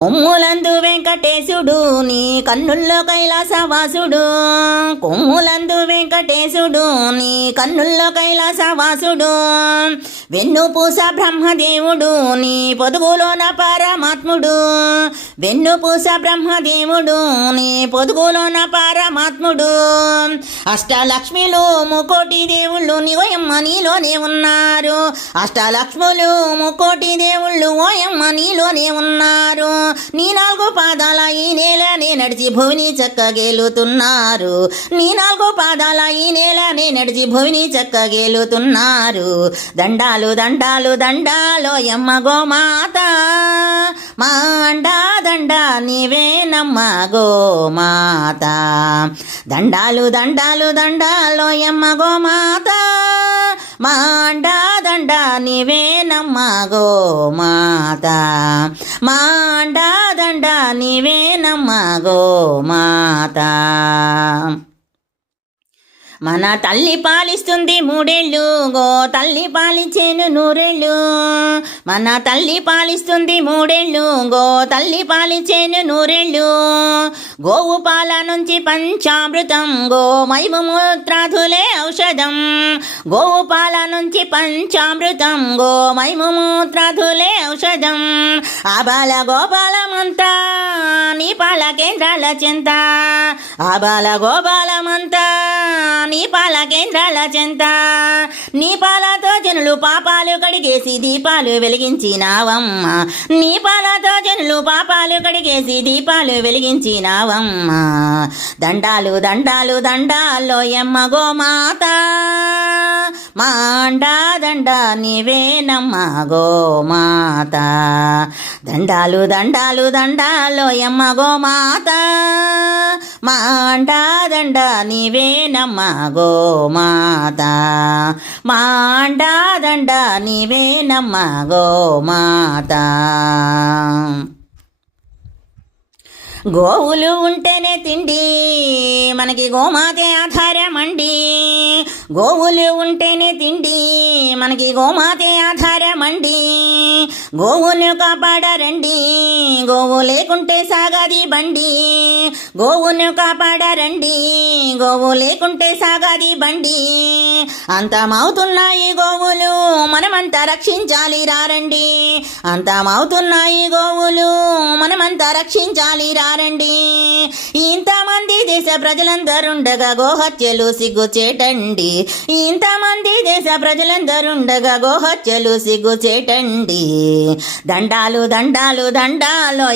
కొమ్ములందు వెంకటేశుడు నీ కన్నుల్లో కైలాసవాసుడు. కొమ్ములందు వెంకటేశుడు నీ కన్నుల్లో కైలాసవాసుడు. వెన్నుపూస బ్రహ్మదేవుడు నీ పొదుగులోన పరమాత్ముడు. వెన్నుపూస బ్రహ్మదేవుడు నీ పొదుగులోన పరమాత్ముడు. అష్టలక్ష్మిలు ముకోటి దేవుళ్ళు ఓయమ్మ నీలోనే ఉన్నారు. అష్టలక్ష్ములు ముకోటి దేవుళ్ళు ఓయమ్మ నీలోనే ఉన్నారు. నీ నాలుగు పాదాల ఈ నేలనే నడిచి భూమిని చక్కగేలుతున్నారు. నీ నాలుగు పాదాల ఈ నేలనే నడిచి భూమిని చక్కగేలుతున్నారు. దండాలు దండాలు దండాలో యమ్మ గోమాత, మా అండా దండ నీవేనమ్మ గోమాత. దండాలు దండాలు దండాలో యమ్మ గోమాత, మా అండా దండ నీవేనమ్మ గోమాత. మా అండా దండ నీవేనమ్మ గోమాత. మన తల్లి పాలిస్తుంది మూడేళ్ళు, గో తల్లి పాలించేను నూరేళ్ళు. మన తల్లి పాలిస్తుంది మూడేళ్ళు, గో తల్లి పాలించేను నూరేళ్ళు. గోవు పాల నుంచి పంచామృతం, గో మైమూత్రాధులే ఔషధం. గోవు పాల నుంచి పంచామృతం, గో మైమూత్రాధులే ఔషధం. ఆబాల గోపాలమంతా నీ పాల కేంద్రాల చెంత. ఆబాల గోపాలమంతా నీ పాల కేంద్రాల చెంత. నీ పాలతో జనులు పాపాలు కడిగేసి దీపాలు వెలిగించినావమ్మ. నీ పాలతో జనులు పాపాలు కడిగేసి దీపాలు వెలిగించినావమ్మ. దండాలు దండాలు దండాల్లో యమ్మ గోమాత, మా అండా దండ నీవేనమ్మ గోమాత. దండాలు దండాలు దండాల్లో యమ్మ గోమాత, మా అండా దండ నీవేనమ్మ గోమాత. మా అండా దండ నీవేనమ్మ గోమాత. గోవులు ఉంటేనే తిండి మనకి గోమాతే ఆధారమండి. గోవులు ఉంటేనే తిండి మనకి గోమాతే ఆధారమండి. గోవును కాపాడరండి, గోవు లేకుంటే సాగది బండి. గోవును కాపాడరండి, గోవు లేకుంటే సాగది బండి. అంతమవుతున్నాయి గోవులు, మనమంతా రక్షించాలి రారండి. అంతమవుతున్నాయి గోవులు, మనమంతా రక్షించాలి రారండి. ఇంతమంది దేశ ప్రజలందరుండగా గోహత్యలు సిగ్గుచేటండి. ఇంతమంది దేశ ప్రజలందరుండగా గోహత్యలు సిగ్గుచేటండి. దండాలు దండాలు దండాలో